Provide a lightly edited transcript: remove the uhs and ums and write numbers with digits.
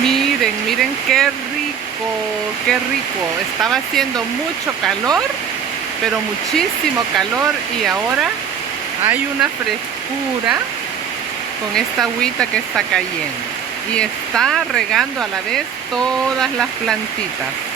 Miren, miren qué rico, qué rico. Estaba haciendo mucho calor, pero muchísimo calor, y ahora hay una frescura con esta agüita que está cayendo y está regando a la vez todas las plantitas.